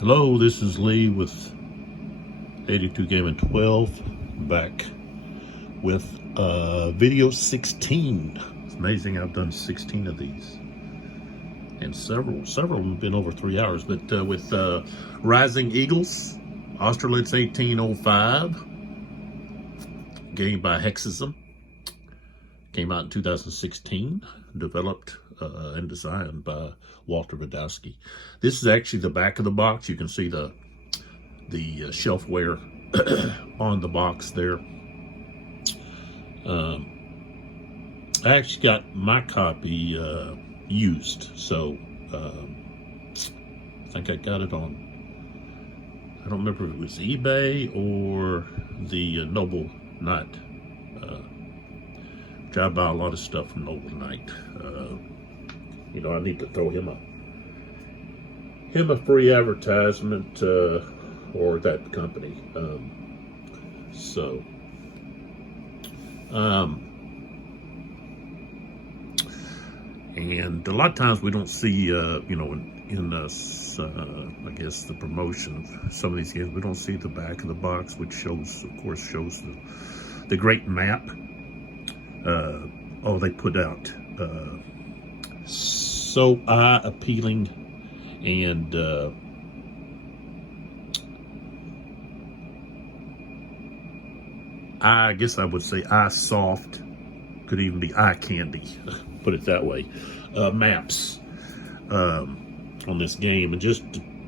Hello, this is Lee with 82 Gaming 12, back with video 16. It's amazing I've done 16 of these, and several of them have been over 3 hours. But with Rising Eagles, Austerlitz 1805, game by Hexasim, came out in 2016, developed and designed by Vejdovsky. This is actually the back of the box. You can see the shelfware on the box there. I actually got my copy used, so I think I got it on, I don't remember if it was eBay or the Noble Knight. I buy a lot of stuff from Noble Knight. You know, I need to throw him a free advertisement, or that company. And a lot of times we don't see, you know, in us, I guess the promotion of some of these games, we don't see the back of the box, which shows, of course, shows the great map. They put out so eye-appealing and I guess I would say eye-soft, could even be eye candy, put it that way, maps on this game. And just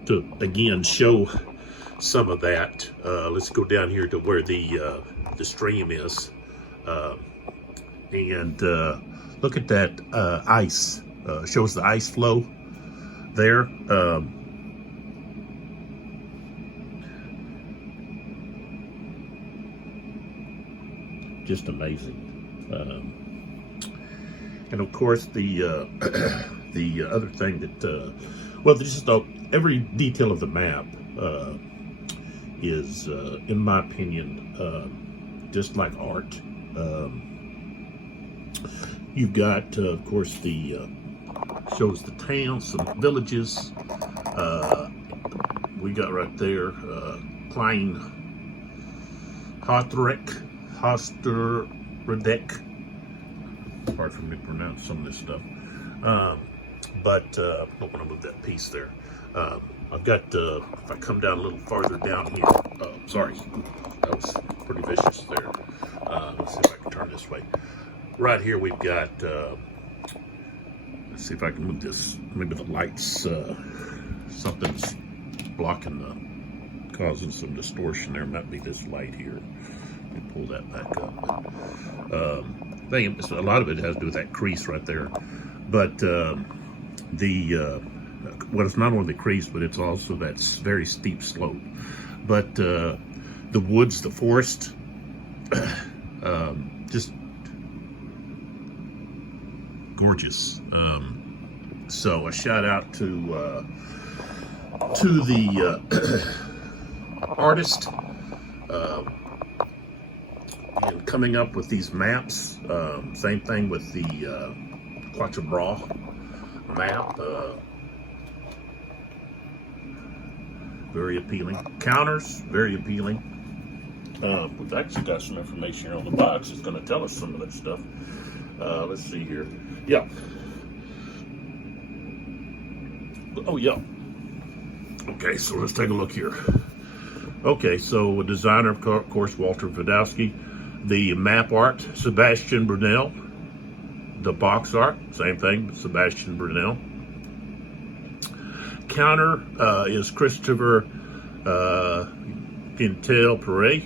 to again show some of that, let's go down here to where the stream is. And look at that ice, shows the ice flow there. Just amazing. And of course the other thing that, well, just every detail of the map is, in my opinion, just like art. You've got, of course, shows the towns, some villages. We got right there, Klein Hosterek. Hard for me to pronounce some of this stuff. But I don't want to move that piece there. I've got, if I come down a little farther down here, sorry, that was pretty vicious there. Let's see if I can turn this way. Right here we've got, let's see if I can move this, maybe the lights, something's blocking causing some distortion there. Might be this light here. Let me pull that back up. I think a lot of it has to do with that crease right there. But well, it's not only the crease, but it's also that very steep slope. But the woods, the forest, just gorgeous. So a shout out to the artist and coming up with these maps. Same thing with the Quattrobra map. Very appealing. Counters, very appealing. We've actually got some information here on the box. It's going to tell us some of that stuff. Let's see here. Yeah. Oh, yeah. Okay, so let's take a look here. Okay, so a designer, of course, Vejdovsky. The map art, Sebastian Brunel. The box art, same thing, Sebastian Brunel. Counter is Christopher Pintel Perret.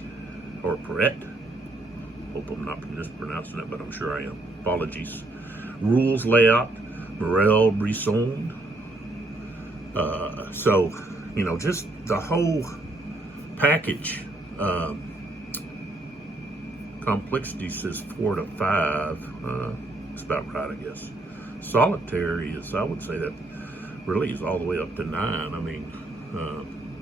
Hope I'm not mispronouncing it, but I'm sure I am. Apologies. Rules layout, Morel Brisson. So, you know, just the whole package. Complexity says 4 to 5. It's about right, I guess. Solitary is, I would say that really is all the way up to 9. I mean,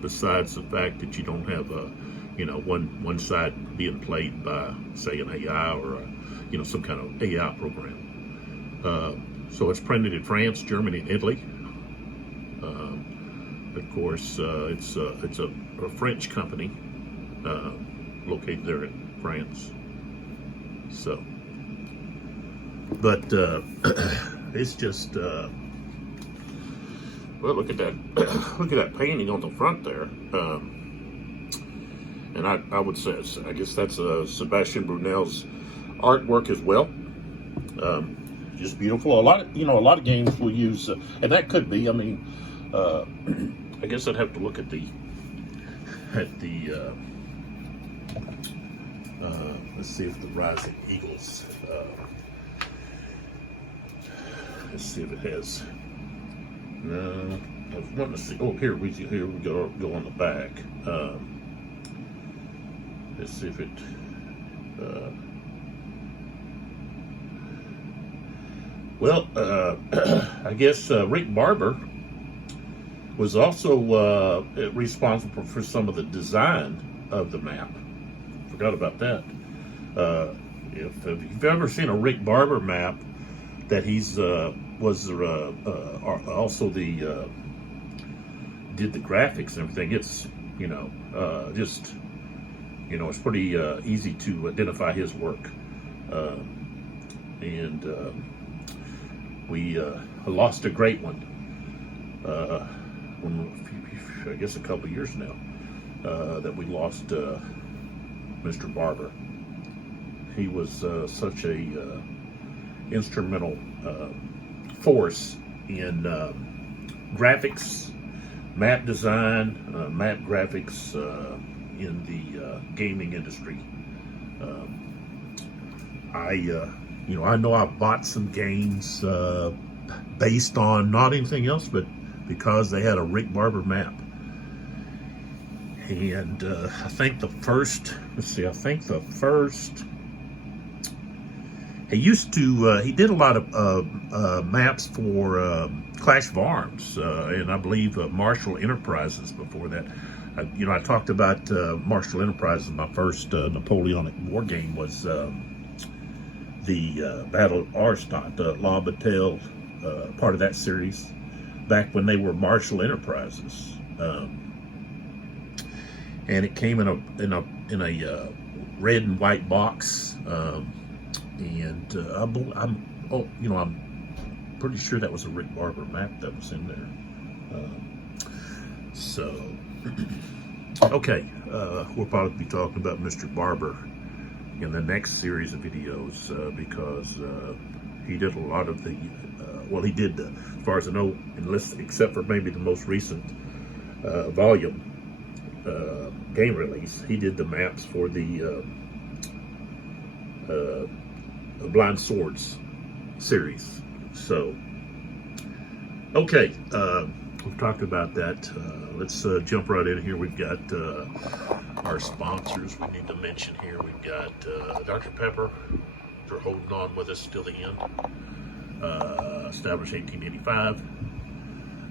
besides the fact that you don't have a, you know, one side being played by, say, an AI or a, you know, some kind of AI program. So it's printed in France, Germany, and Italy. of course, it's a French company located there in France. So, but it's just well, look at that! Look at that painting on the front there. And I would say, I guess that's Sebastian Brunel's artwork as well. Just beautiful. A lot of games will use, and that could be. I mean, I guess I'd have to look at the let's see if the Rising Eagles. Let's see if it has. No, I was wanting to see. Oh, here we go on the back. Let's see if it. Well, I guess Rick Barber was also responsible for some of the design of the map. Forgot about that. If you've ever seen a Rick Barber map, that he's was also the did the graphics and everything. It's just it's pretty easy to identify his work, and we lost a great one. I guess a couple of years now that we lost Mr. Barber. He was such a instrumental force in graphics, map design, map graphics in the gaming industry. I know I've bought some games based on not anything else, but because they had a Rick Barber map. And I think the first, he did a lot of maps for Clash of Arms, and I believe Marshall Enterprises before that. I talked about Marshall Enterprises. My first Napoleonic war game was the Battle of Austerlitz, La Bataille, part of that series, back when they were Marshall Enterprises. And it came in a red and white box, and I'm pretty sure that was a Rick Barber map that was in there. So, okay, we'll probably be talking about Mr. Barber in the next series of videos because he did a lot of the, he did, as far as I know, except for maybe the most recent volume game release, he did the maps for the Blind Swords series. So, okay, we've talked about that. Let's jump right in here. We've got our sponsors we need to mention here. We've got Dr. Pepper. They're holding on with us till the end. Established 1885.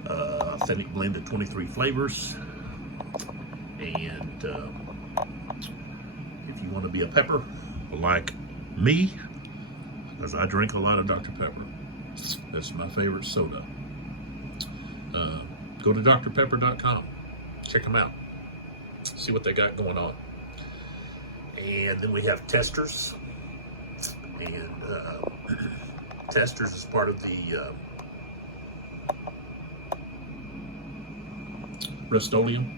Authentic blend of 23 flavors. And if you want to be a pepper like me, because I drink a lot of Dr. Pepper, that's my favorite soda. Go to drpepper.com. Check them out. See what they got going on. And then we have Testers. And Testers is part of the Rust-Oleum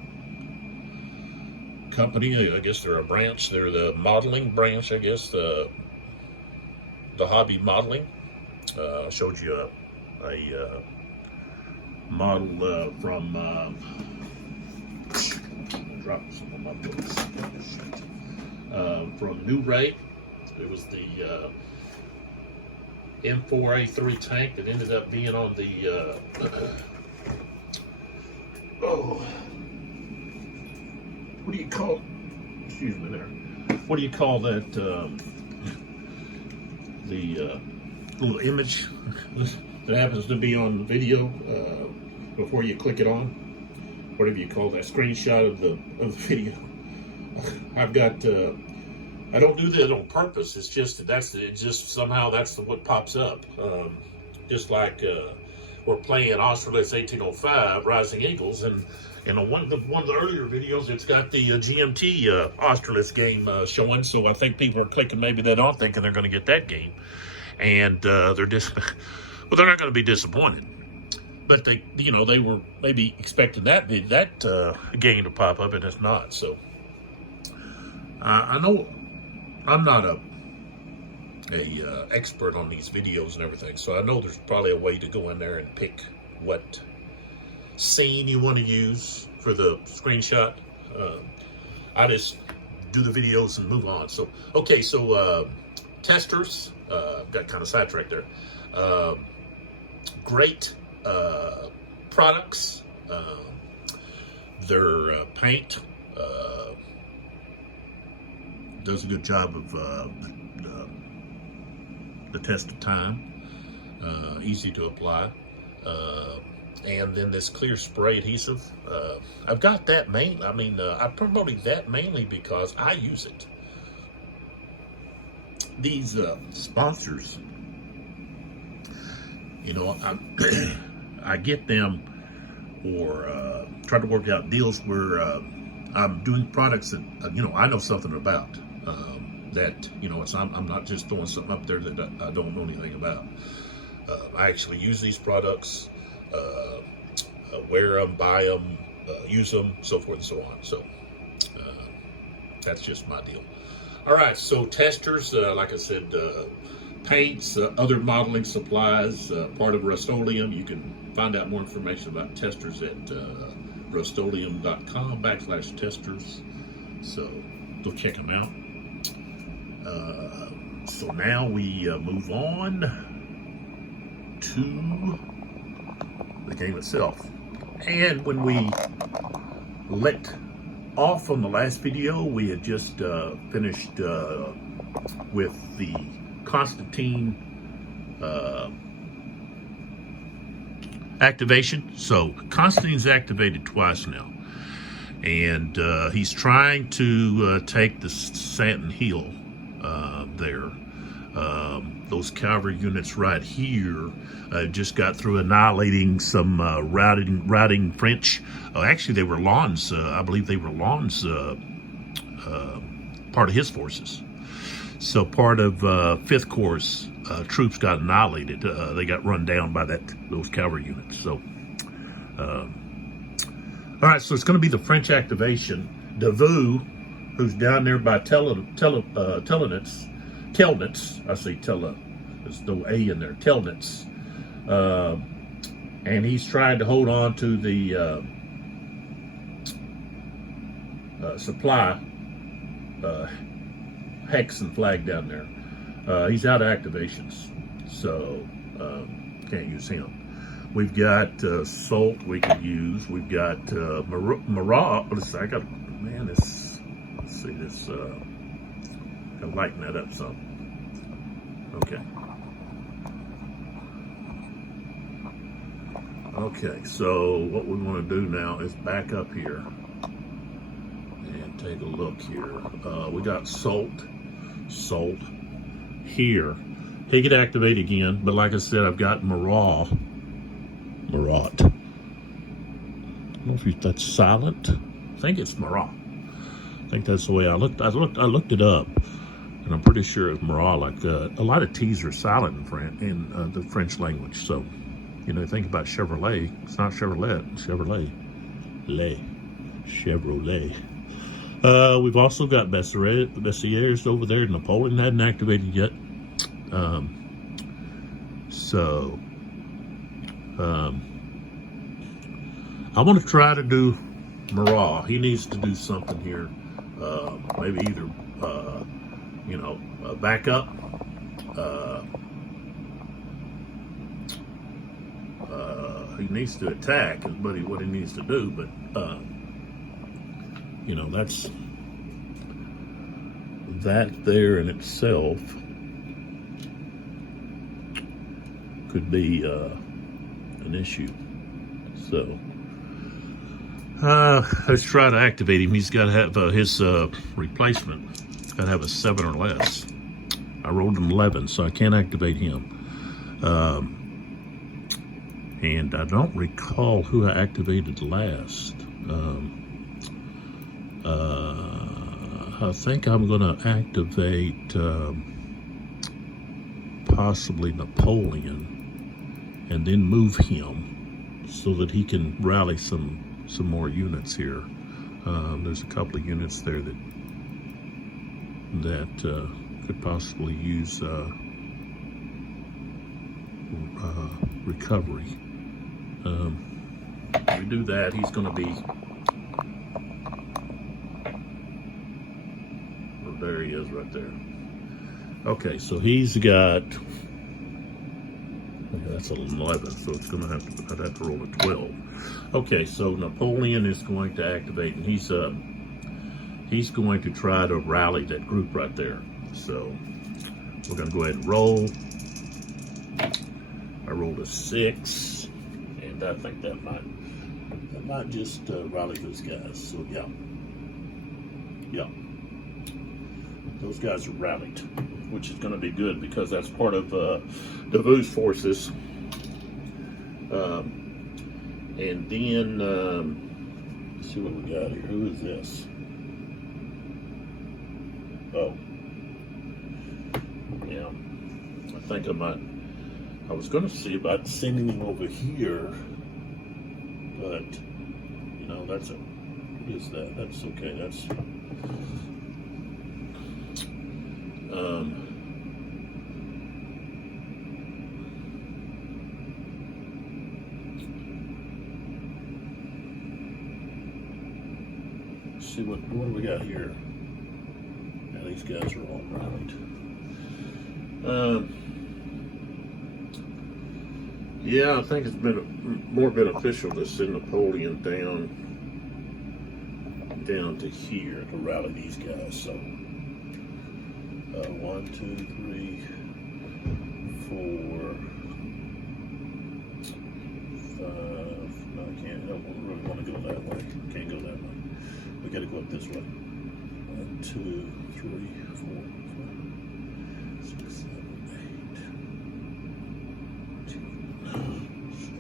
company. I guess they're a branch. They're the modeling branch, I guess, the hobby modeling. I showed you a model from dropped some of my books from New Ray. It was the M4A3 tank that ended up being on the what do you call, excuse me there, what do you call that, the little image that happens to be on the video before you click it on, whatever you call that, screenshot of the video. I've got, I don't do that on purpose. It's just somehow that's what pops up. Just like were playing Austerlitz 1805, Rising Eagles, and on one of the earlier videos, it's got the GMT Austerlitz game showing. So I think people are clicking maybe that on, thinking they're going to get that game, and they're well, they're not going to be disappointed. But they, they were maybe expecting that game to pop up, and it's not. So I know I'm not a expert on these videos and everything, so I know there's probably a way to go in there and pick what scene you want to use for the screenshot. I just do the videos and move on. So okay, so testers, got kind of sidetracked there. Great products. Their paint does a good job of the test of time. Easy to apply. And then this clear spray adhesive. I've got that I promoted that mainly because I use it. These sponsors, I get them or try to work out deals where I'm doing products that I know something about. That I'm not just throwing something up there that I don't know anything about. I actually use these products, wear them, buy them, use them, so forth and so on. So that's just my deal. All right, so testers, like I said, paints, other modeling supplies, part of Rust-Oleum. You can find out more information about testers at rust-oleum.com/testers. So go check them out. So now we move on to the game itself. And when we let off on the last video, we had just finished with the Constantine activation. So Constantine's activated twice now, and he's trying to take the Santon Hill there. Those cavalry units right here just got through annihilating some routing French. Actually, they were Lon's. I believe they were Lon's part of his forces. So part of 5th Corps troops got annihilated. They got run down by those cavalry units. So, all right. So it's going to be the French activation. Davout, who's down there by Telnitz. I say there's no A in there. Telnitz. And he's trying to hold on to the supply hex and flag down there. He's out of activations, so can't use him. We've got Salt we could use. We've got Murat. Let's see this. I'll lighten that up some. Okay. Okay, so what we want to do now is back up here and take a look here. We got Salt here. He could activate again, but like I said, I've got Murat. I don't know if that's silent. I think it's Murat. I think that's the way I looked it up, and I'm pretty sure it's Murat. Like a lot of T's are silent in the French language. So, think about Chevrolet. It's not Chevrolet. It's Chevrolet. Chevrolet. We've also got Bessières over there. Napoleon hadn't activated yet. I want to try to do Murat. He needs to do something here. Maybe either, back up. He needs to attack, is what he needs to do. But, that's that there in itself could be an issue. So let's try to activate him. He's got to have his replacement. Got to have a 7 or less. I rolled an 11, so I can't activate him. And I don't recall who I activated last. I think I'm going to activate possibly Napoleon, and then move him so that he can rally some more units here. There's a couple of units there that could possibly use recovery. If we do that, he's going to be... Oh, there he is right there. Okay, so he's got... That's an 11, so it's going to have to... I'd have to roll a 12. Okay, so Napoleon is going to activate, and he's going to try to rally that group right there. So we're going to go ahead and roll. I rolled a 6, and I think that might just rally those guys. So yeah, those guys are rallied, which is going to be good because that's part of Davout's forces. And then let's see what we got here. Who is this? Oh, yeah. I think I was going to see about sending him over here, but you know, what is that? That's okay. That's see what do we got here? Yeah, these guys are all right. Yeah, I think it's been more beneficial to send Napoleon down to here to rally these guys. So 1, 2, 3, 4, 5. No, I can't. I don't really want to go that way. Can't go that way. We got to go up this way. 1, 2, 3, 4, 5, 6, 7, 8.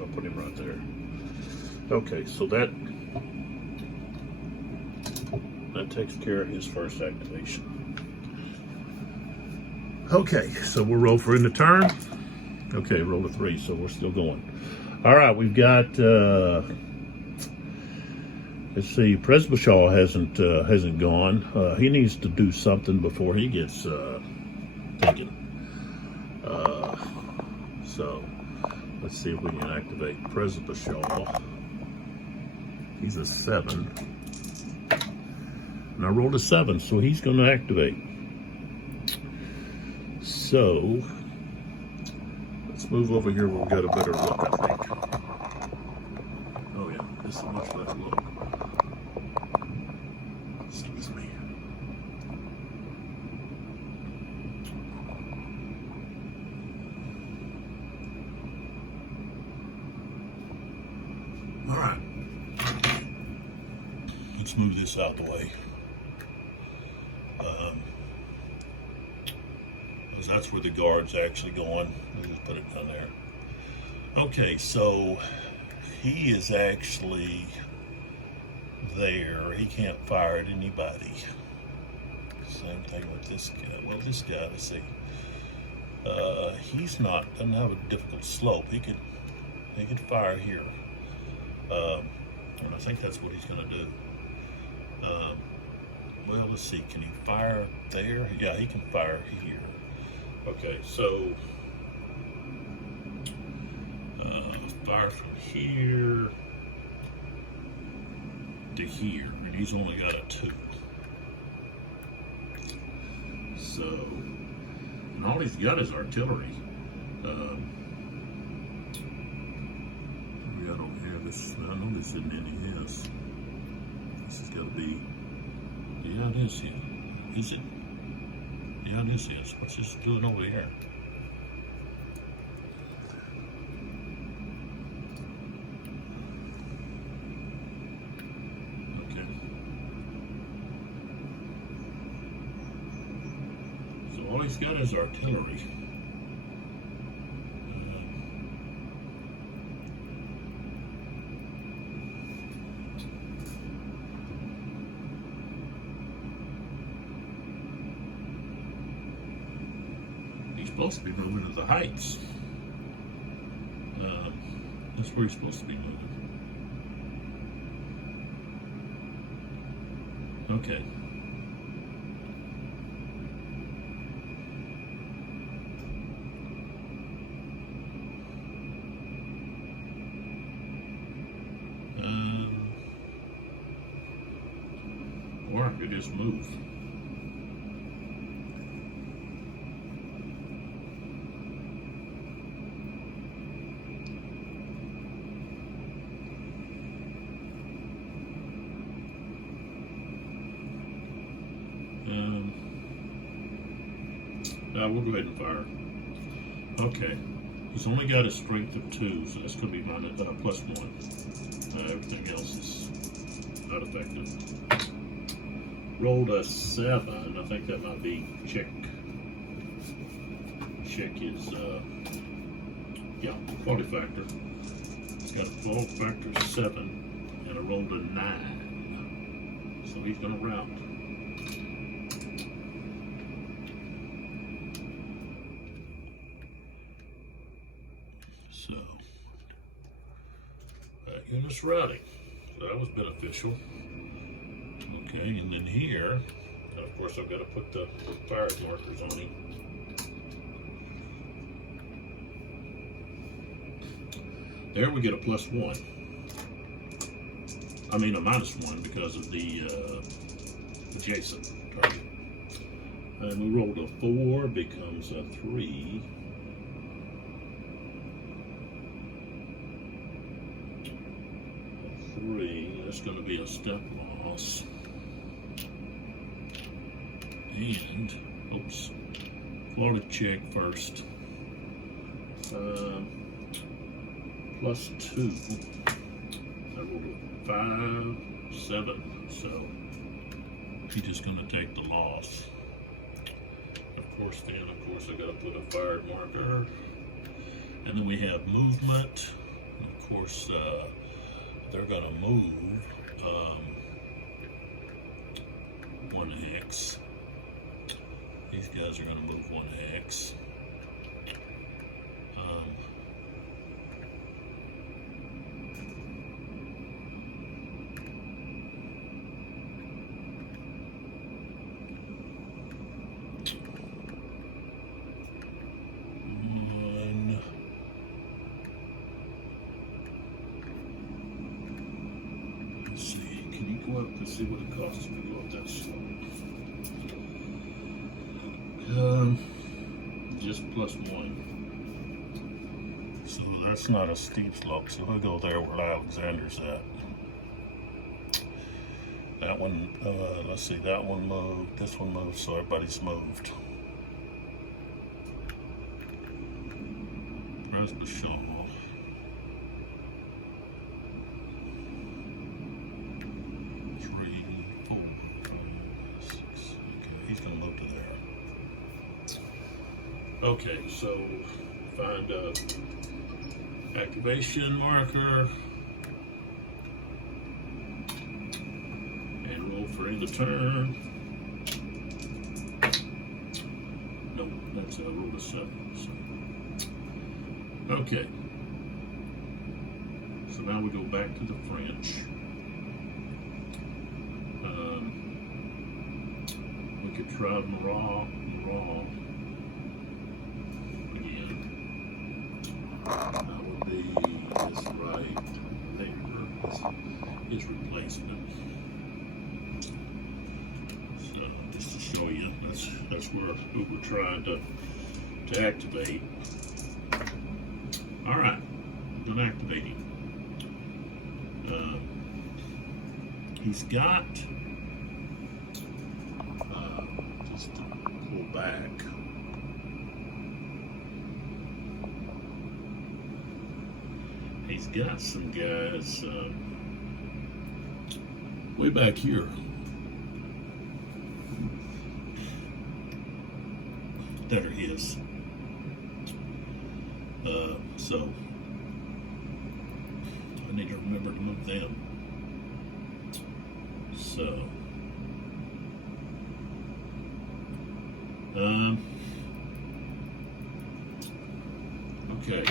I'll put him right there. Okay, so that takes care of his first activation. Okay, so we'll roll for in the turn. Okay, roll a 3, so we're still going. All right, we've got. Let's see. Presbyshah hasn't gone. He needs to do something before he gets taken. So let's see if we can activate Presbyshah. He's a 7. And I rolled a 7, so he's going to activate. So let's move over here where we've got a better look, I think. Oh yeah, this is a much better look. Excuse me. All right. Let's move this out the way. Because that's where the guard's actually going. We'll just put it down there. Okay, so he is actually there. He can't fire at anybody. Same thing with this guy. Well, this guy, let's see. He's doesn't have a difficult slope. He could fire here. And I think that's what he's going to do. Well, let's see. Can he fire there? Yeah, he can fire here. Okay, so fire from here to here, and he's only got a 2. So, and all he's got is artillery. I don't have this. I know this isn't any of his. This has got to be. Yeah, it is him. Is it? Yeah, it is his. What's this doing over here? Okay. So all he's got is artillery. supposed to be moving to the heights. That's where he's supposed to be moving. Okay. Or I could just move. We'll go ahead and fire. Okay. He's only got a strength of 2, so that's going to be minus, +1. Everything else is not effective. Rolled a 7. I think that might be check. Check his, quality factor. He's got a quality factor of 7, and I rolled a 9. So he's going to rout. So, that unit's routing. So that was beneficial. Okay, and then here, and of course I've got to put the fire markers on him. There we get a +1. I mean a -1 because of the adjacent target. And we rolled a 4, becomes a 3. That's going to be a step loss. And, oops, quality check first. +2. I rolled a 5, 7. So he's just going to take the loss. Of course, I got to put a fired marker. And then we have movement. And of course, they're going to move 1 hex. These guys are going to move 1 hex. Let's see what it costs me to go up that slope. Just +1. So that's not a steep slope, so we'll go there where Alexander's at. That one, let's see, that one moved, this one moved, so everybody's moved. Presbyshall. Okay, so find a activation marker and roll for end of turn. No, that's a roll of 7. So. Okay, so now we go back to the French. We could try Murat. That would be his right paper, his replacement. So just to show you, that's where we were trying to activate. All right, I'm gonna activate him. He's got just to pull back. He's got some guys way back here that are his. So I need to remember to move them. So Okay,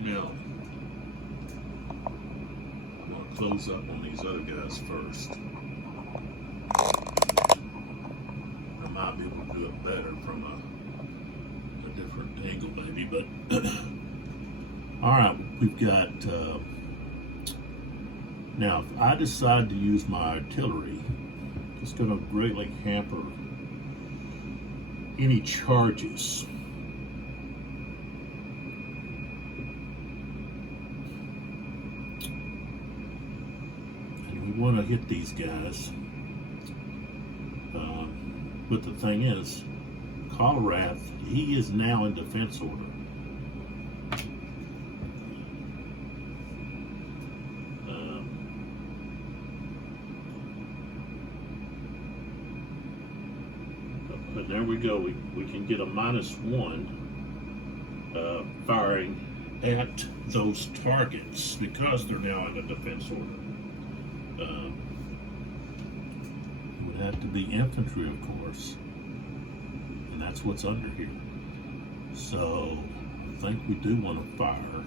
now I'm going to close up on these other guys first. I might be able to do it better from a different angle maybe, but alright, we've got now if I decide to use my artillery, it's going to greatly hamper any charges. And we want to hit these guys. But the thing is, Colrath, he is now in defense order. But there we go. We can get a -1 firing at those targets because they're now in a defense order. It would have to be infantry, of course, and that's what's under here. So I think we do want to fire.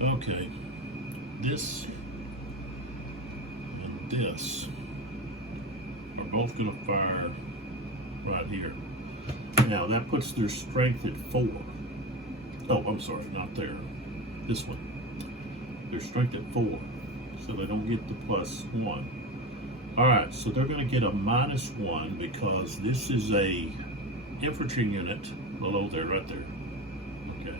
Okay, this and this are both going to fire right here. Now that puts their strength at 4. Oh, I'm sorry, not there. This one. Their strength at 4, so they don't get the +1. Alright, so they're going to get a -1 because this is a infantry unit below there, right there. Okay,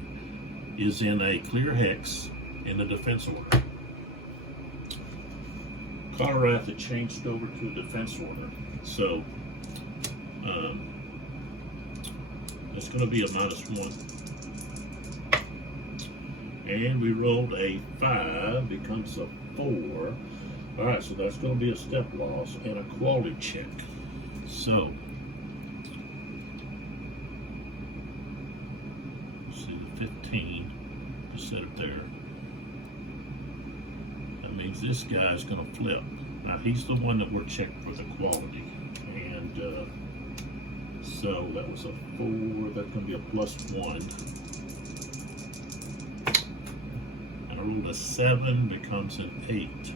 is in a clear hex in the defense order. Colrath had changed over to defense order, so it's going to be a -1. And we rolled a 5, becomes a 4. Alright, so that's going to be a step loss and a quality check. So, see the 15, just set it there. That means this guy's going to flip. Now he's the one that we're checking for the quality. And so that was a 4, that's going to be a +1. And I rolled a 7, becomes an 8.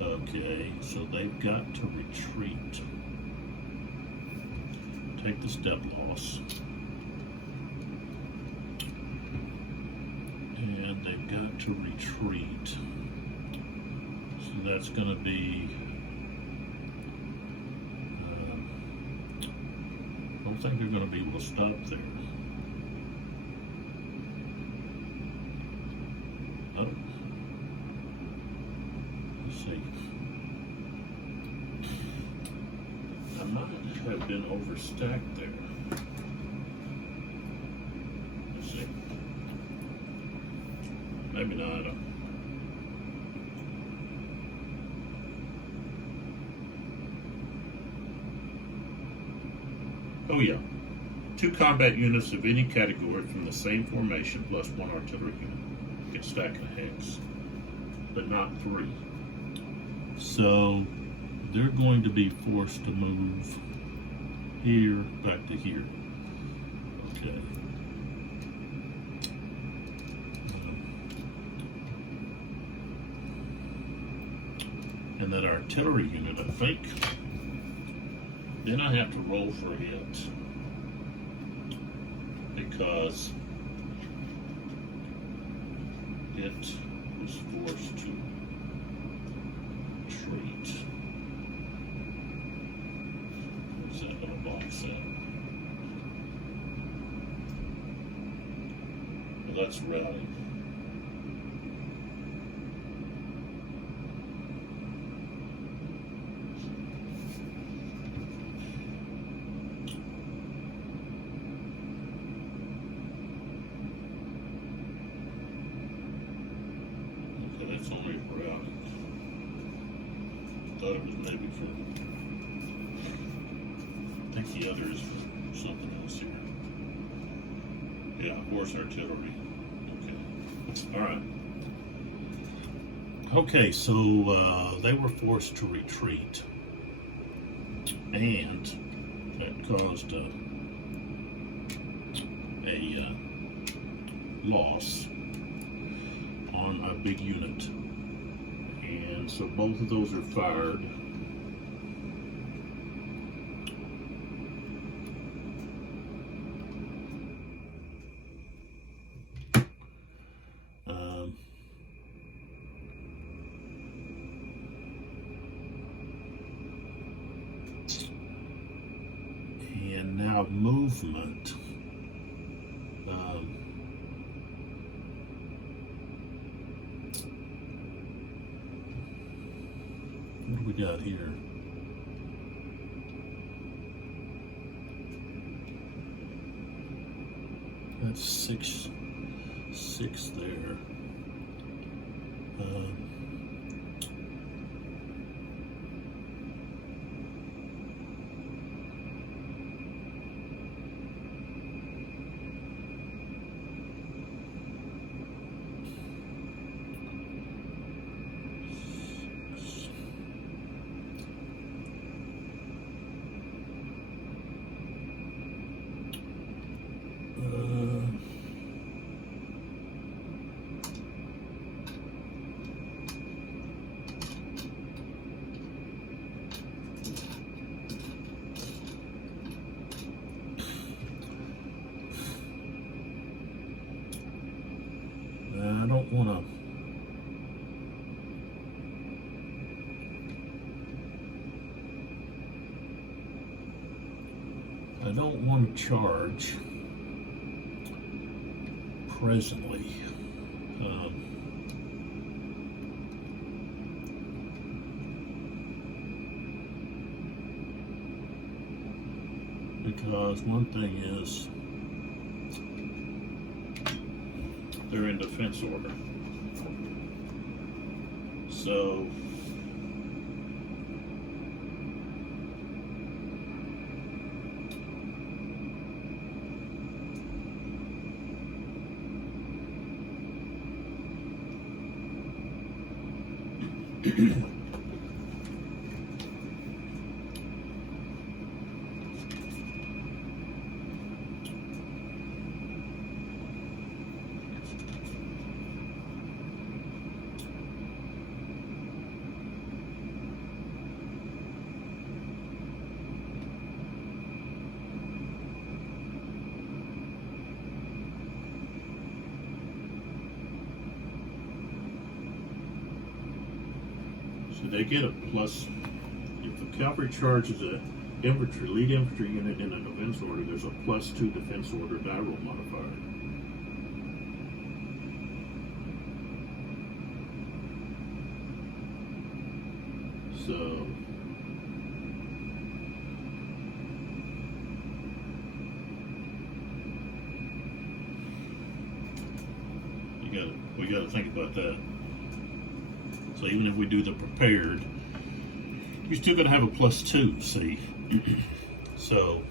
Okay, so they've got to retreat. Take the step loss. And they've got to retreat. So that's going to be, I don't think they're going to be able to stop there. Oh. Let's see. I might have been overstacked there. Let's see. Maybe not. Oh yeah. 2 combat units of any category from the same formation plus 1 artillery unit can stack in a hex, but not 3. So they're going to be forced to move here back to here. Okay. And that artillery unit, I think, Then I have to roll for a hit because it was forced to retreat. What's that little box at? Well, that's rally. It's only routing. Thought it was maybe for. I think the other is for something else here. Yeah, horse artillery. Okay. All right. Okay, so they were forced to retreat, and that caused a loss on a big unit, and so both of those are fired. And now movement. What do we got here? That's six there. I don't want to. I don't want to charge presently. Because one thing is, they're in defense order. So they get a plus. If the cavalry charges a lead infantry unit in a defense order, there's a +2 defense order die roll modifier. So we gotta think about that. So even if we do the prepared, you're still going to have a +2, see? So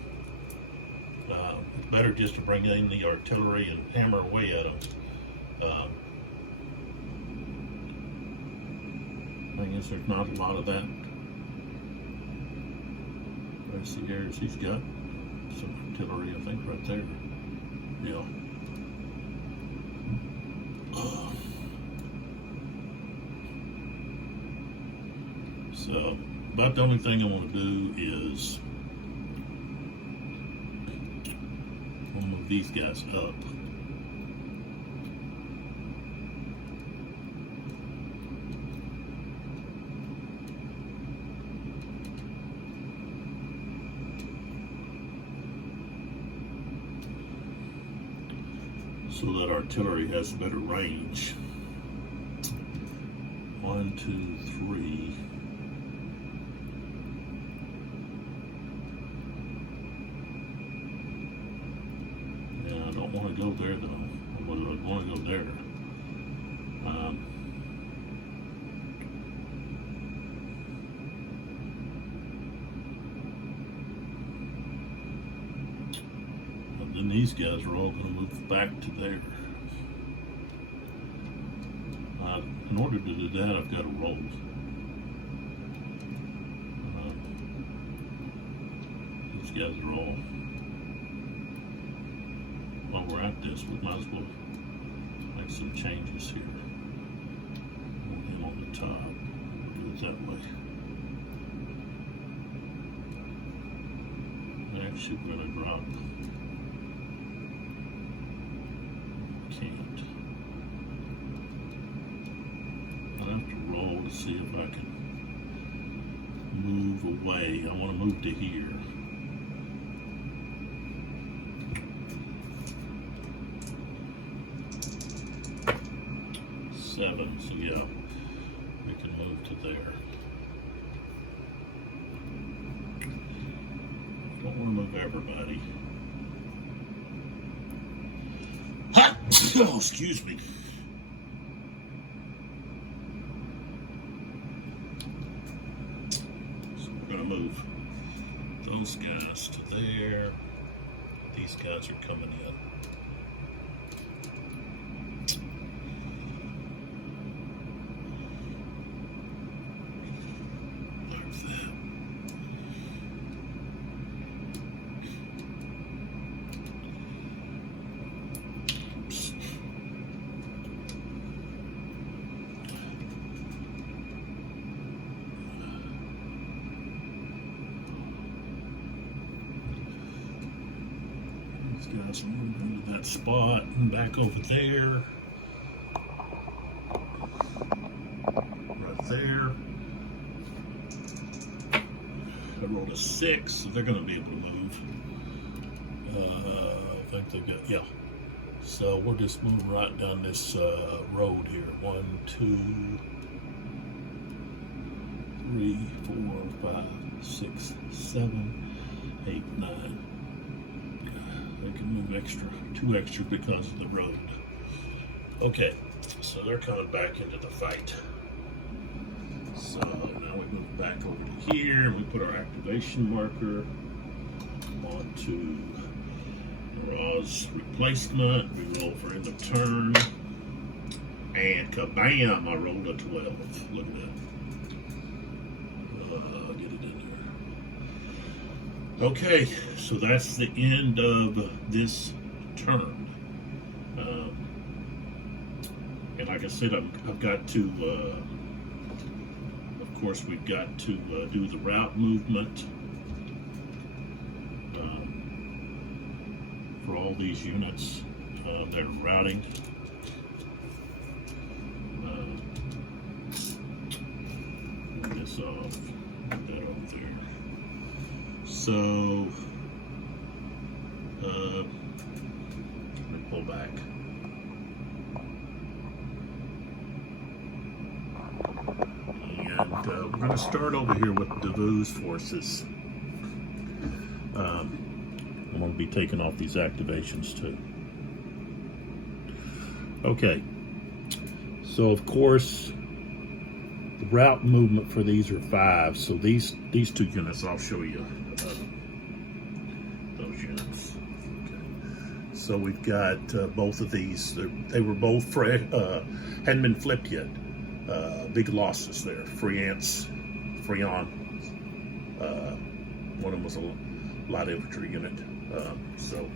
it's better just to bring in the artillery and hammer away at them. I guess there's not a lot of that. Let's see here, he's got some artillery, I think, right there. Yeah. So, about the only thing I want to do is these guys up. So that artillery has better range. 1, 2, 3. Yeah, I don't want to go there though. I want to go there. And then these guys are all going to move back to there. In order to do that, I've got to roll. These guys are all. While we're at this, we might as well make some changes here. One on the top. Do it that way. Actually, we're going to drop. Can't. I have to roll to see if I can move away. I want to move to here. Seven, so yeah, we can move to there. Don't want to move everybody. Ha! Oh, excuse me. So we're going to move those guys to there. These guys are coming in. Guys are moving to that spot and back over there. Right there. I rolled a 6, so they're going to be able to move. I think they've got, yeah. So we're just moving right down this road here. 1, 2, 3, 4, 5, 6, 7, 8, 9. They can move extra, 2 extra because of the road. Okay, so they're coming back into the fight. So now we move back over to here and we put our activation marker onto Raw's replacement. We roll for end of turn. And kabam, I rolled a 12. Look at that. Get it in there. Okay, so that's the end of this turn. And like I said, I've got to, of course, we've got to do the route movement for all these units that are routing. Move this off, put that over there. So, let me pull back. And we're going to start over here with Davout's forces. I'm going to be taking off these activations too. Okay, so of course the route movement for these are 5. So these 2 units, I'll show you those units. Okay. So we've got both of these. They were both hadn't been flipped yet. Big losses there. Freon. One of them was a light infantry unit. So,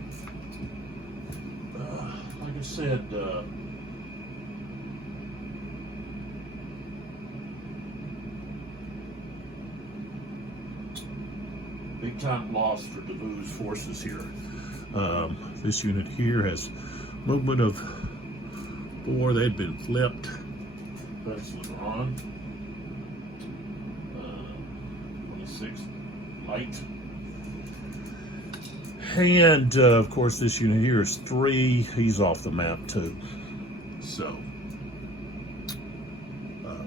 like I said, big time loss for Davout's forces here. This unit here has movement of 4. They'd been flipped. That's LeBron. 26 light. And of course, this unit here is 3. He's off the map too. So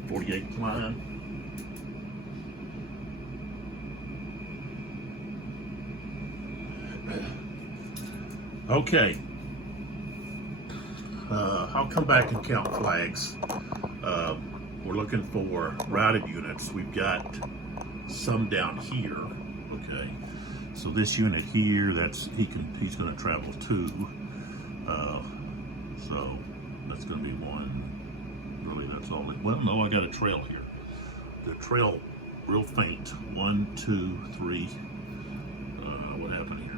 48 flying. Okay. I'll come back and count flags. We're looking for routed units. We've got some down here. Okay. So this unit here, he's going to travel 2. So that's going to be 1. Really, that's all. Well, no, I got a trail here. The trail, real faint. 1, 2, 3. What happened here?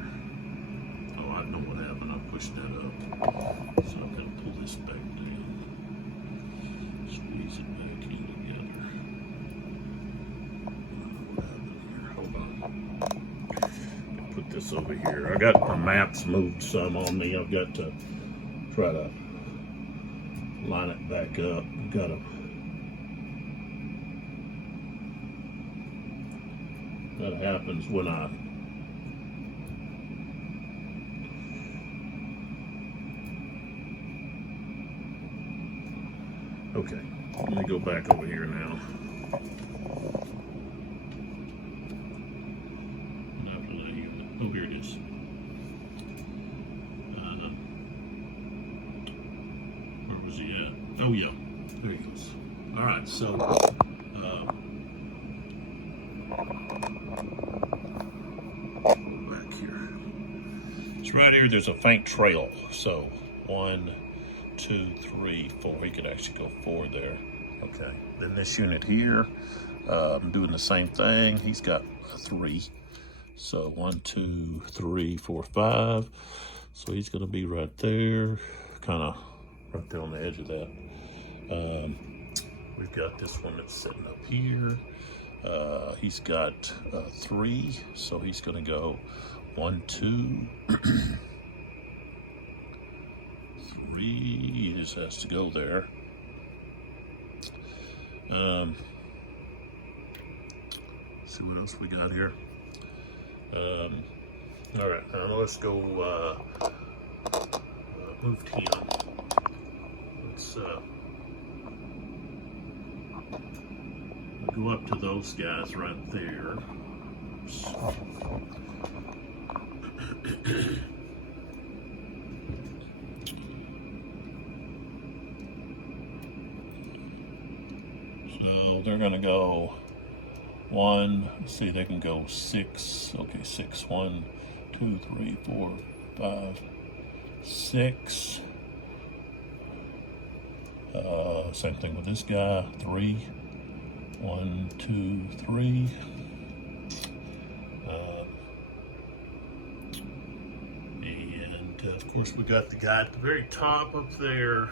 Oh, I know what happened. I pushed that up. So I'm going to pull this back down. Squeeze it back in together. What happened here? Hold on. Put this over here. I got the maps moved some on me. I've got to try to line it back up. Got to. That happens when I. Okay, let me go back over here now. After that unit. Oh, here it is. Where was he at? Oh, yeah. There he goes. All right, so back here. It's right here. There's a faint trail. So 1, 2, 3, 4. He could actually go 4 there. Okay. Then this unit here, I'm doing the same thing. He's got a 3. So 1, 2, 3, 4, 5. So he's going to be right there, kind of right there on the edge of that. We've got this one that's sitting up here. He's got 3. So he's going to go 1, 2. He just has to go there. See what else we got here. All right, now let's go move 10. Let's go up to those guys right there. So they're going to go 1, let's see, they can go 6. Okay, 6. 1, 2, 3, 4, 5, 6. Same thing with this guy. 3. 1, 2, 3. And of course, we got the guy at the very top up there.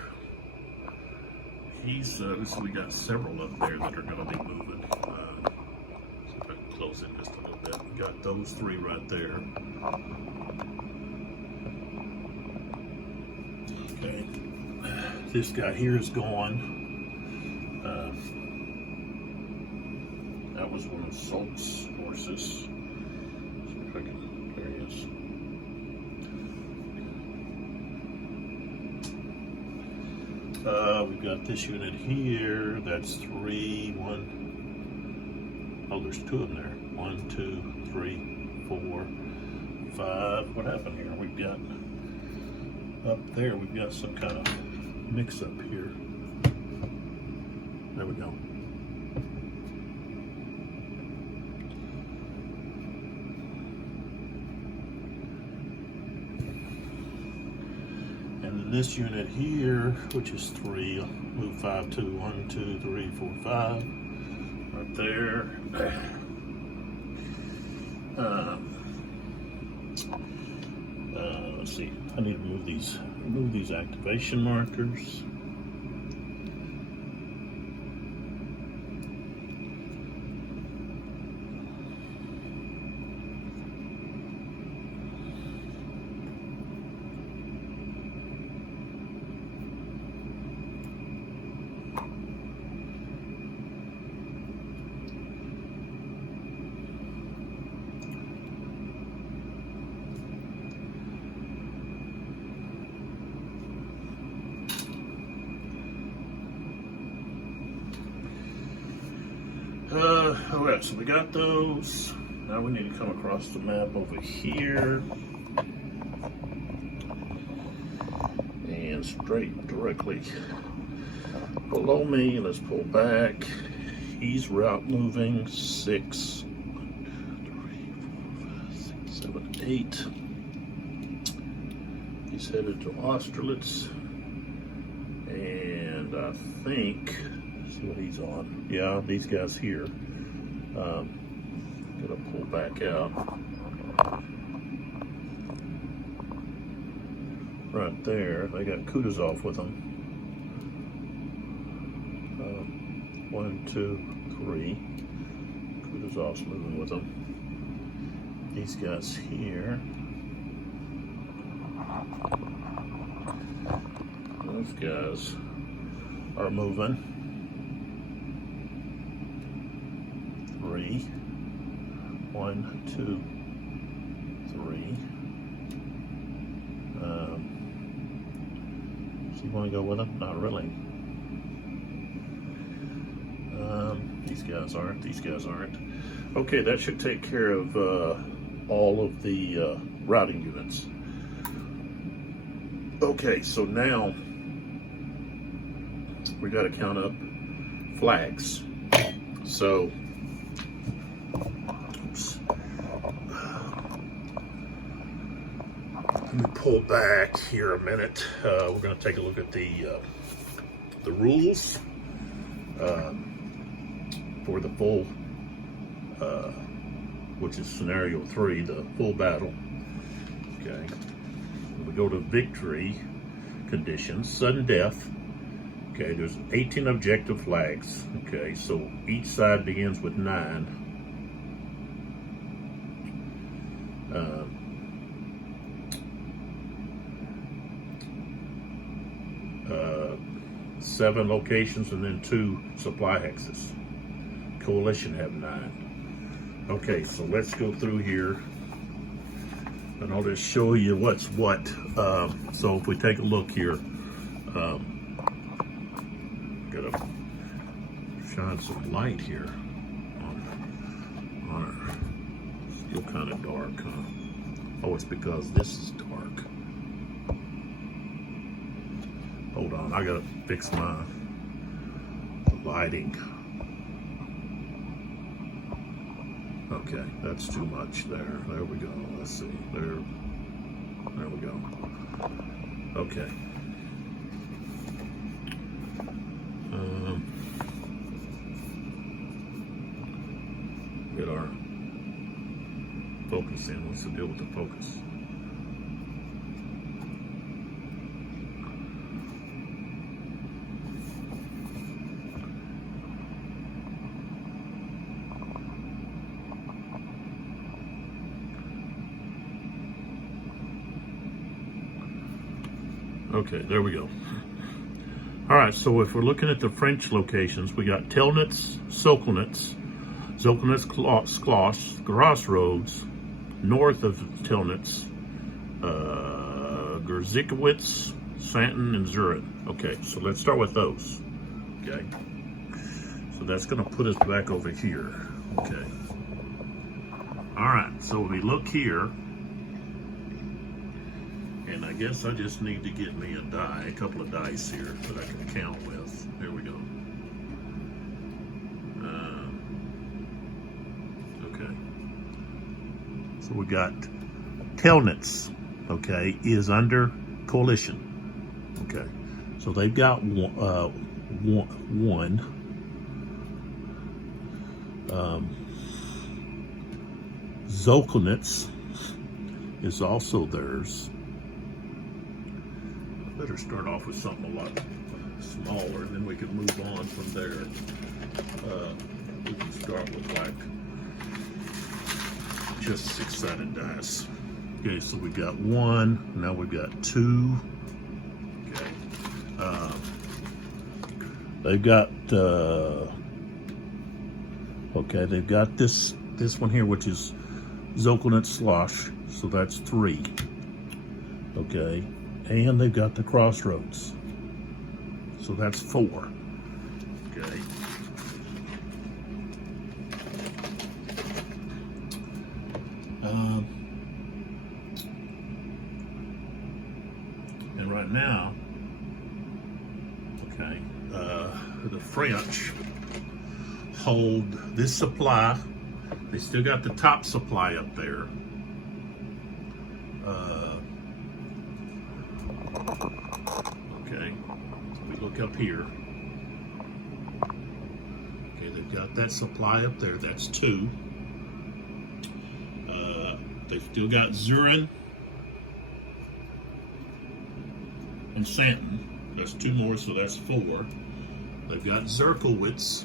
He's so we got several up there that are going to be moving. See if I can close it just a little bit. We got those 3 right there. Okay, this guy here is gone. That was one of Salt's horses. See if I can. There he is. We've got this unit here. That's 3. 1. Oh, there's 2 of them there. 1, 2, 3, 4, 5. What happened here? We've got up there. We've got some kind of mix-up here. There we go. And this unit here, which is 3, move 5, 2, 1, 2, 3, 4, 5, right there. Let's see. I need to move these activation markers. Alright, so we got those. Now we need to come across the map over here. And straight directly below me. Let's pull back. He's route moving 6, 3, 4, 5, 6, 7, 8. He's headed to Austerlitz. And I think, see what he's on. Yeah, these guys here. Gonna pull back out. Right there, they got Kutuzov with them. 1, 2, 3. Kutuzov's moving with them. These guys here. Those guys are moving. 3. 1, 2, 3. So you want to go with them? Not really. These guys aren't. These guys aren't. Okay, that should take care of all of the routing units. Okay, so now we got to count up flags. So, oops. Let me pull back here a minute. We're going to take a look at the rules for the full, which is scenario 3, the full battle. Okay, we go to victory conditions, sudden death. Okay, there's 18 objective flags. Okay, so each side begins with 9. 7 locations and then 2 supply hexes. Coalition have 9. Okay, so let's go through here and I'll just show you what's what. So if we take a look here, gotta shine some light here on it. Still kind of dark, huh? Oh, it's because this is dark. Hold on, I gotta fix my lighting. Okay, that's too much there. There we go. Let's see. There we go. Okay. Get our focus in. What's the deal with the focus? Okay, there we go. All right, so if we're looking at the French locations, we got Telnitz, Sokolnitz, Skloss, Crossroads, north of Telnitz, Gerzikowitz, Santon, and Zurin. Okay, so let's start with those. Okay, so that's going to put us back over here. Okay. All right, so we look here. And I guess I just need to get me a couple of dice here that I can count with. There we go. Okay. So we got Telnitz, okay, is under coalition. Okay. So they've got one. Zokolnitz is also theirs. Better start off with something a lot smaller, and then we can move on from there. We can start with like just 6-sided dice. Okay, so we got 1. Now we've got 2. Okay, they've got okay. They've got this one here, which is Zokolnitz Slosh. So that's 3. Okay. And they've got the Crossroads. So that's 4. Okay. And right now, okay, the French hold this supply. They still got the top supply up there. Okay, so we look up here. Okay, they've got that supply up there. That's 2. They've still got Zurin and Santon. That's 2 more, so that's 4. They've got Zerkowitz,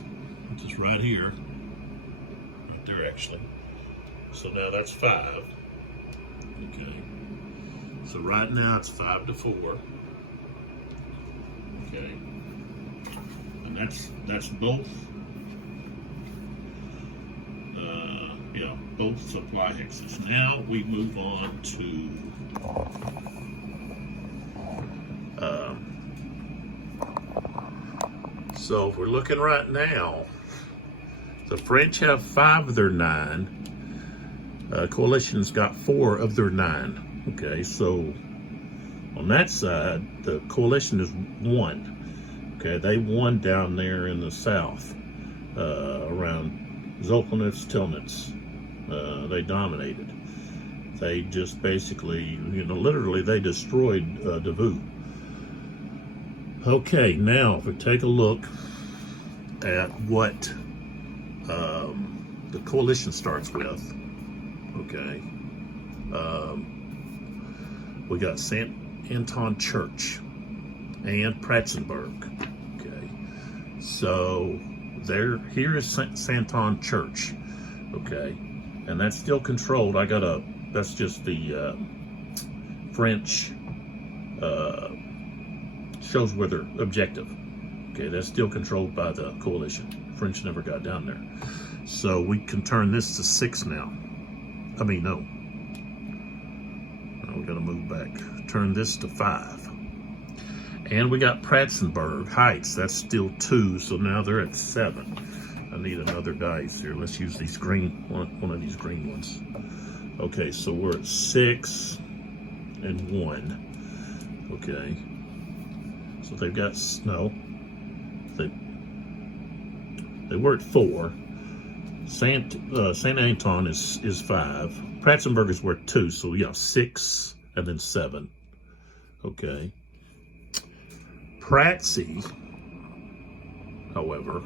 which is right here. Right there, actually. So now that's 5. Okay. So right now it's 5 to 4. Okay. And that's both. Both supply hexes. Now we move on to so if we're looking right now, the French have 5 of their 9. Coalition's got 4 of their 9. Okay, so on that side, the coalition is 1. Okay, they won down there in the south, around Austerlitz, Tilnitz. They dominated. They just basically, literally they destroyed Davout. Okay, now if we take a look at what the coalition starts with, okay, we got St. Anton Church and Pratzenberg. Okay, so here is St. Anton Church. Okay, and that's still controlled. That's just the French, shows where their objective. Okay, that's still controlled by the coalition. French never got down there. So we can turn this to 6 now. I mean, no. Now we gotta move back. Turn this to 5. And we got Pratzenberg Heights, that's still 2, so now they're at 7. I need another dice here. Let's use these green, one of these green ones. Okay, so we're at 6 and 1. Okay. So they've got snow. They were at 4. Saint Anton is 5. Pratzenberg is worth 2, so yeah, 6 and then 7. Okay. Pratsy, however,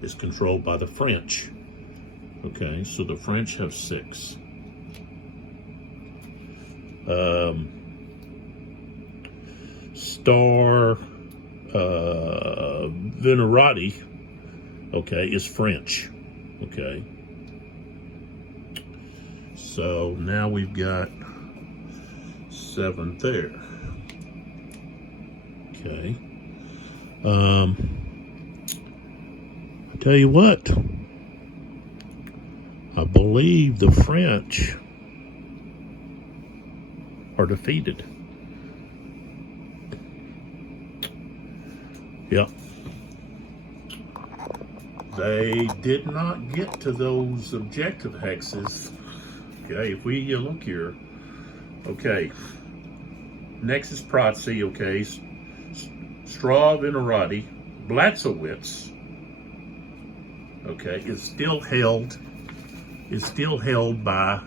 is controlled by the French. Okay, so the French have 6. Star Venerati, okay, is French. Okay. So now we've got 7 there. Okay. I tell you what, I believe the French are defeated. Yeah. They did not get to those objective hexes. Okay, if we look here, okay, next is Pratsy, okay, Straw Venerati, Blatzowitz, okay, is still held by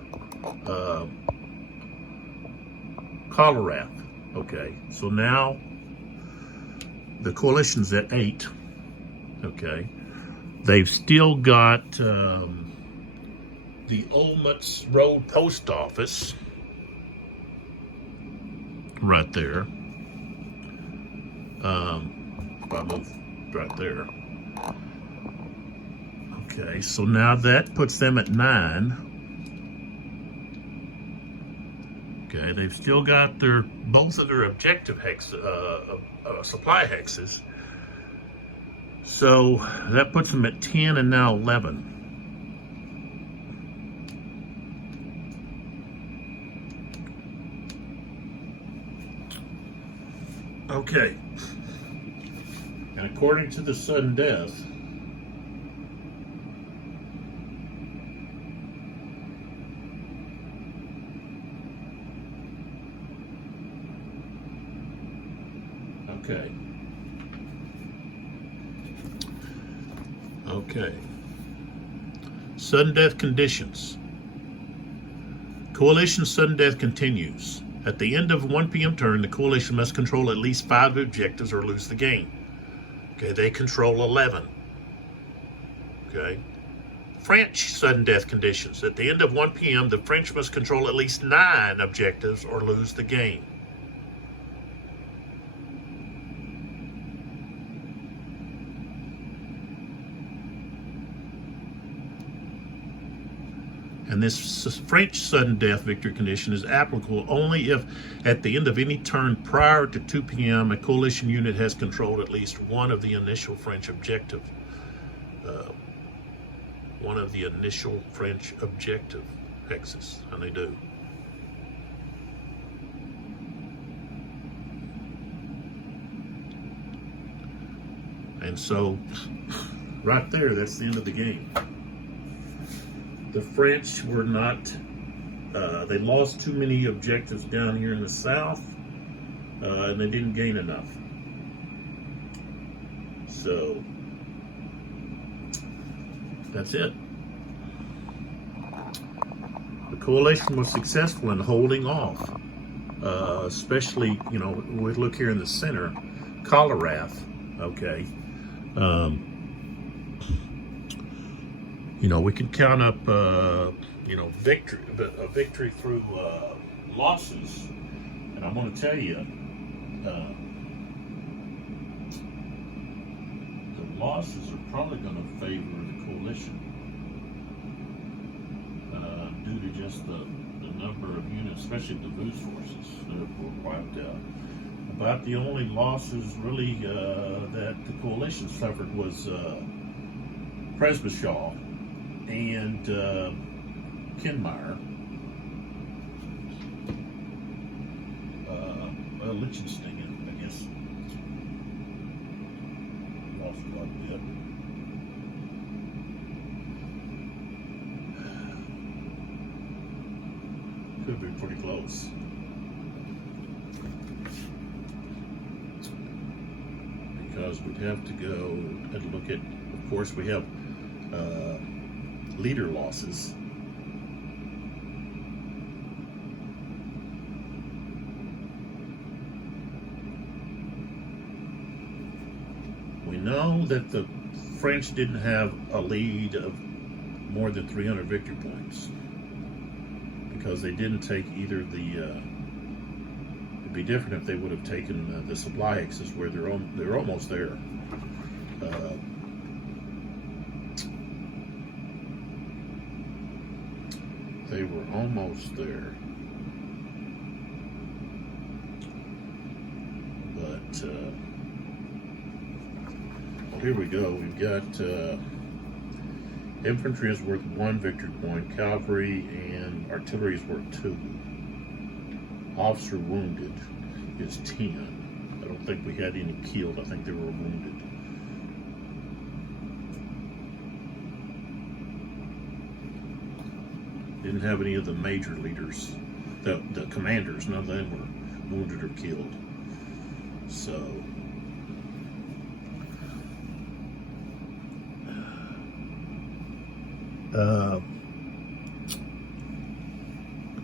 Colorado. Okay, so now the coalition's at 8. Okay, they've still got the Olmutz Road Post Office right there. If I move right there. Okay, so now that puts them at 9. Okay, they've still got both of their objective hex, supply hexes. So that puts them at 10 and now 11. Okay, and according to the sudden death, Okay. Okay. Sudden death conditions. Coalition sudden death continues. At the end of 1 p.m. turn, the coalition must control at least 5 objectives or lose the game. Okay, they control 11. Okay. French sudden death conditions. At the end of 1 p.m., the French must control at least 9 objectives or lose the game. And this French sudden death victory condition is applicable only if, at the end of any turn prior to 2 p.m., a coalition unit has controlled at least one of the initial French objective. One of the initial French objective hexes, and they do. And so, right there, that's the end of the game. The French were not, they lost too many objectives down here in the south, and they didn't gain enough. So, that's it. The coalition was successful in holding off, especially, you know, we look here in the center, Colerath, okay. You know, we can count up, you know, a victory through losses. And I'm going to tell you, the losses are probably going to favor the coalition due to just the number of units, especially the Vuz forces that were wiped out. About the only losses really that the coalition suffered was Presbyshall and Kinmeyer, Liechtenstein, I guess, lost quite a bit. Could be pretty close. Because we'd have to go and look at, of course, we have leader losses. We know that the French didn't have a lead of more than 300 victory points because they didn't take either the it'd be different if they would have taken the supply hexes where they're almost there. They were almost there, but well, here we go. We've got infantry is worth 1 victory point, cavalry and artillery is worth 2. Officer wounded is 10. I don't think we had any killed. I think they were wounded. Didn't have any of the major leaders, the commanders. None of them were wounded or killed. So,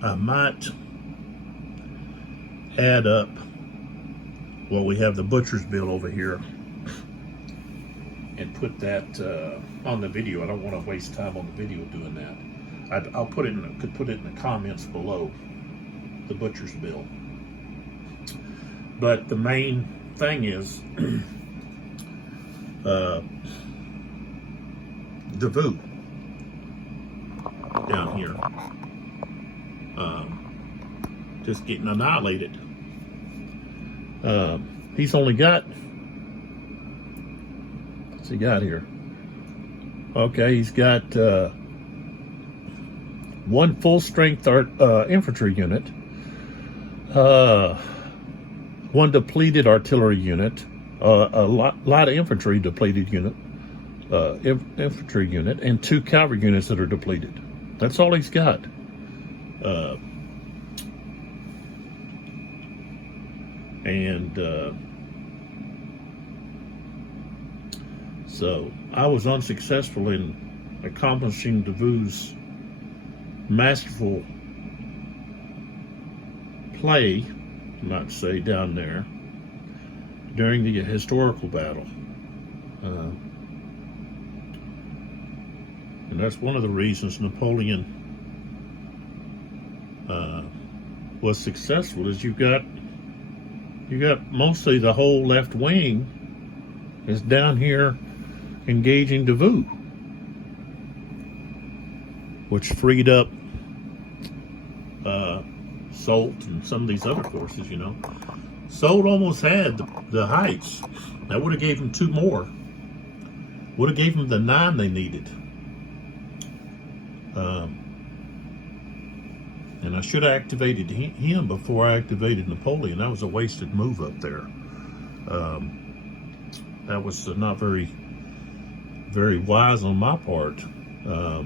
I might add up. Well, we have the butcher's bill over here, and put that on the video. I don't want to waste time on the video doing that. I'll put it in. Could put it in the comments below. The butcher's bill. But the main thing is the VU down here, just getting annihilated. He's only got. What's he got here? Okay, he's got 1 full-strength infantry unit, 1 depleted artillery unit, a lot of infantry depleted unit, infantry unit, and 2 cavalry units that are depleted. That's all he's got. And So I was unsuccessful in accomplishing Davout's masterful play, you might say, down there during the historical battle. And that's one of the reasons Napoleon was successful, is you got mostly the whole left wing is down here engaging Davout, which freed up Soult and some of these other forces, you know. Soult almost had the heights. That would have gave him 2 more. Would have gave him the 9 they needed. And I should have activated him before I activated Napoleon. That was a wasted move up there. That was not very wise on my part,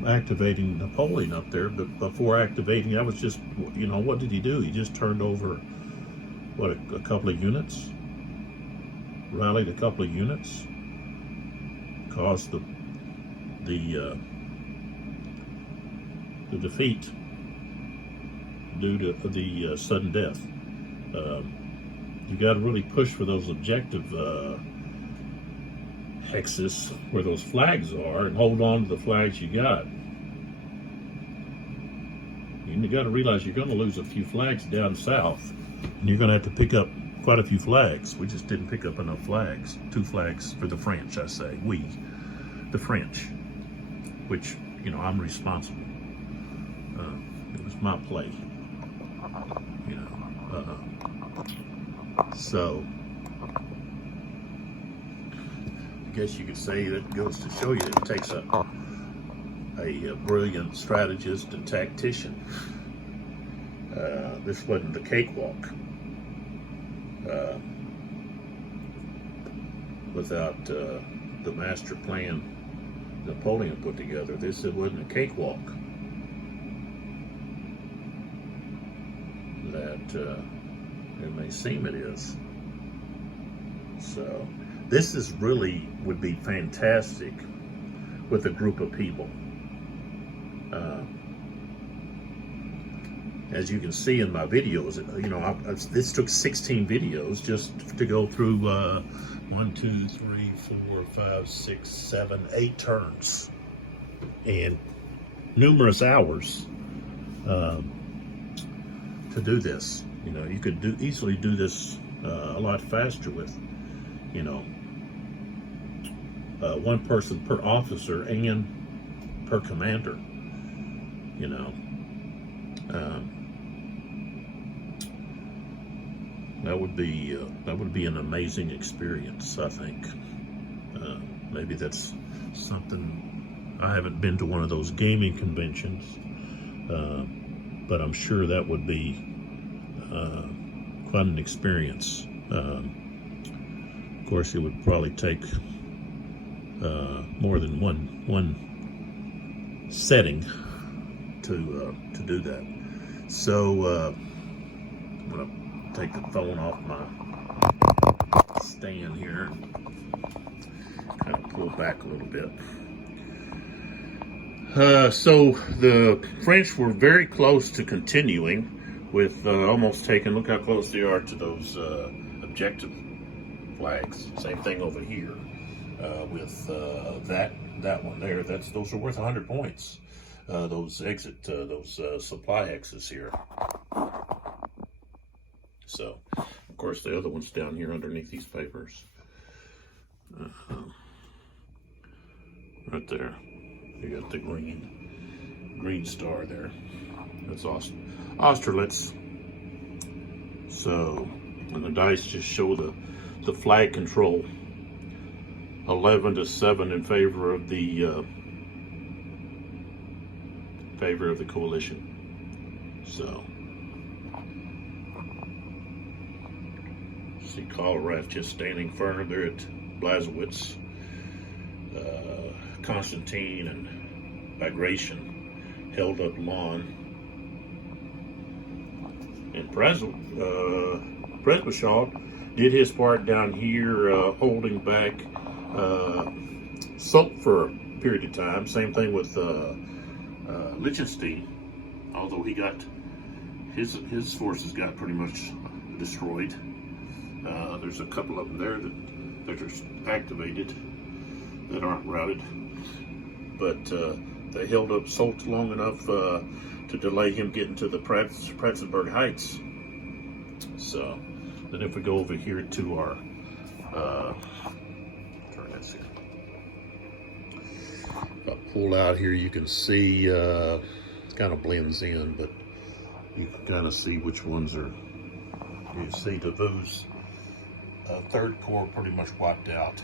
activating Napoleon up there. But before activating, that was just, you know, what did he do? He just turned over, what, a couple of units? Rallied a couple of units? Caused the defeat due to the sudden death. You got to really push for those objective hexes where those flags are, and hold on to the flags you got. You got to realize you're going to lose a few flags down south, and you're going to have to pick up quite a few flags. We just didn't pick up enough flags. 2 flags for the French, I say. The French, which, you know, I'm responsible. It was my play, you know. So I guess you could say that goes to show you that it takes a brilliant strategist and tactician. This wasn't the cakewalk. Without the master plan Napoleon put together, this wasn't a cakewalk that it may seem it is. So this is really would be fantastic with a group of people. As you can see in my videos, you know, this took 16 videos just to go through 1, 2, 3, 4, 5, 6, 7, 8 turns and numerous hours to do this. You know, you could easily do this a lot faster with, you know, 1 person per officer and per commander. You know, that would be an amazing experience, I think. Maybe that's something. I haven't been to one of those gaming conventions, but I'm sure that would be quite an experience. Of course, it would probably take more than one setting to do that. So I'm gonna take the phone off my stand here and kind of pull back a little bit. So the French were very close to continuing with almost taking, look how close they are to those objective flags. Same thing over here with that one there. Those are worth 100 points. Those supply hexes here. So, of course, the other one's down here underneath these papers. Right there. You got the green star there. That's awesome. Austerlitz. So, and the dice just show the flag control. 11-7 in favor of the coalition. So, see Kolarov just standing firm there at Blazowitz. Constantine and Bagration held up lawn. And Presbyshov did his part down here, holding back sulked for a period of time. Same thing with Liechtenstein, although he got his forces got pretty much destroyed. There's a couple of them there that are activated that aren't routed, but they held up Solt long enough to delay him getting to the Pratzenberg Heights. So then if we go over here to our turn this here. If I pull out here, you can see it kind of blends in, but you can kind of see which ones are. You see Davout's Third Corps pretty much wiped out.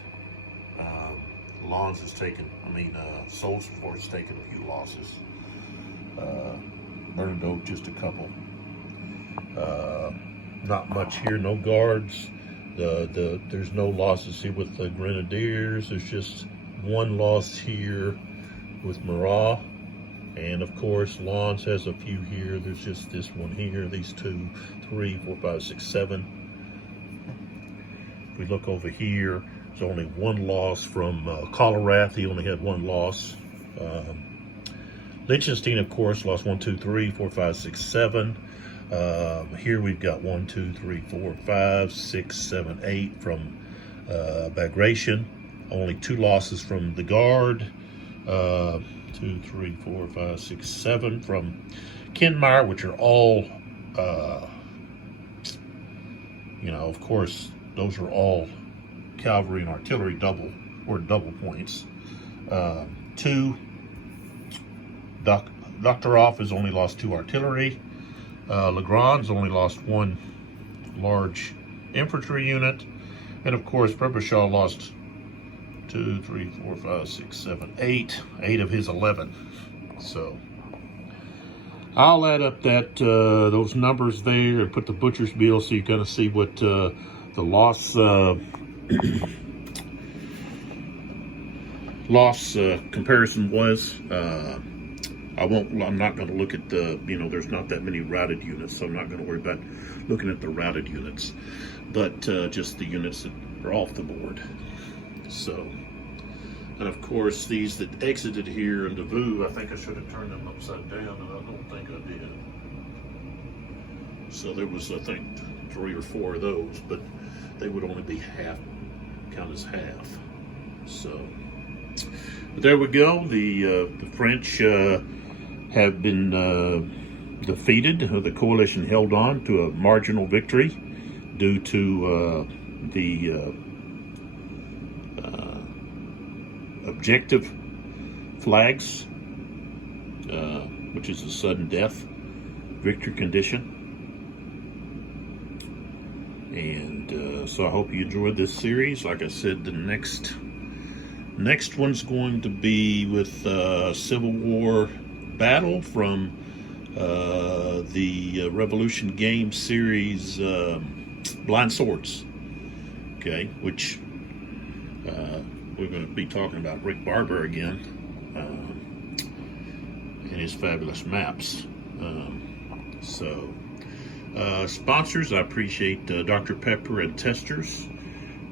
Lons has taken, Sol's force has taken a few losses. Bernadotte just a couple. Not much here, no guards. There's no losses here with the Grenadiers. There's just one loss here with Murat. And of course, Lons has a few here. There's just this one here, these 2, 3, 4, 5, 6, 7. If we look over here, there's only one loss from Colerath. He only had one loss. Liechtenstein, of course, lost 1, 2, 3, 4, 5, 6, 7. Here we've got 1, 2, 3, 4, 5, 6, 7, 8 from Bagration. Only 2 losses from the Guard. 2, 3, 4, 5, 6, 7 from Kenmire, which are all, of course, those are all cavalry and artillery double points. 2, Doktorov has only lost 2 artillery. Legrand's only lost 1 large infantry unit. And of course, Prepeshaw lost 2, 3, 4, 5, 6, 7, 8. 8 of his 11. So I'll add up those numbers there and put the butcher's bill so you kind of see what the loss comparison was. I'm not going to look at there's not that many routed units, so I'm not going to worry about looking at the routed units, but just the units that are off the board. So, and of course, these that exited here in Davout, I think I should have turned them upside down, and I don't think I did. So there was, I think, 3 or 4 of those, but they would only be count as half. So, but there we go. The French have been defeated. The coalition held on to a marginal victory due to the objective flags, which is a sudden death victory condition. And so I hope you enjoyed this series. Like I said, the next one's going to be with Civil War battle from the Revolution game series, Blind Swords. Okay, which we're going to be talking about Rick Barber again and his fabulous maps. Sponsors, I appreciate Dr. Pepper and Testers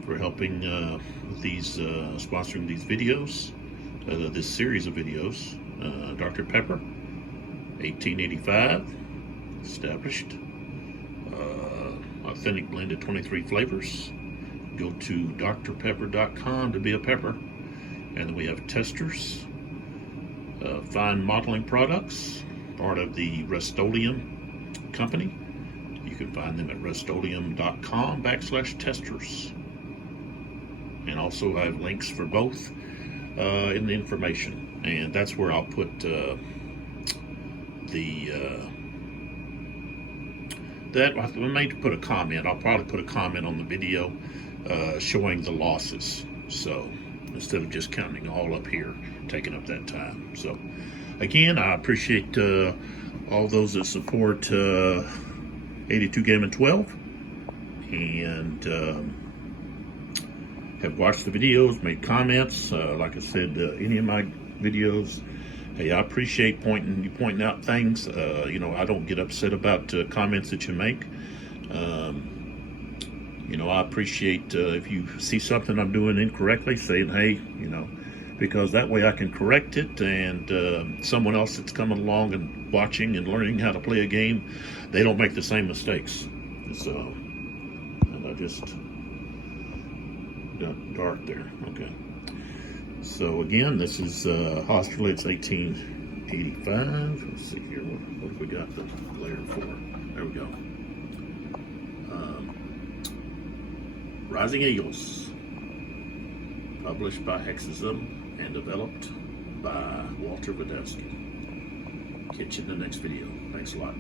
for helping with these, sponsoring these videos, this series of videos. Dr. Pepper, 1885, established, authentic blend of 23 flavors. Go to drpepper.com to be a pepper. And then we have Testers, fine modeling products, part of the Rust-Oleum company. You can find them at rust-oleum.com/testers. And also I have links for both in the information. And that's where I'll put I may put a comment. I'll probably put a comment on the video showing the losses. So instead of just counting all up here, taking up that time. So again, I appreciate all those that support 82 Gaming 12 and have watched the videos, made comments. Like I said, any of my videos, hey, I appreciate you pointing out things. I don't get upset about comments that you make. I appreciate if you see something I'm doing incorrectly, saying, hey, because that way I can correct it, and someone else that's coming along and watching and learning how to play a game, they don't make the same mistakes. So, and I just got dark there. Okay. So again, this is Austerlitz 1885. Let's see here, what have we got the layer for? There we go. Rising Eagles, published by Hexasim and developed by Vejdovsky. Catch you in the next video. Thanks a lot.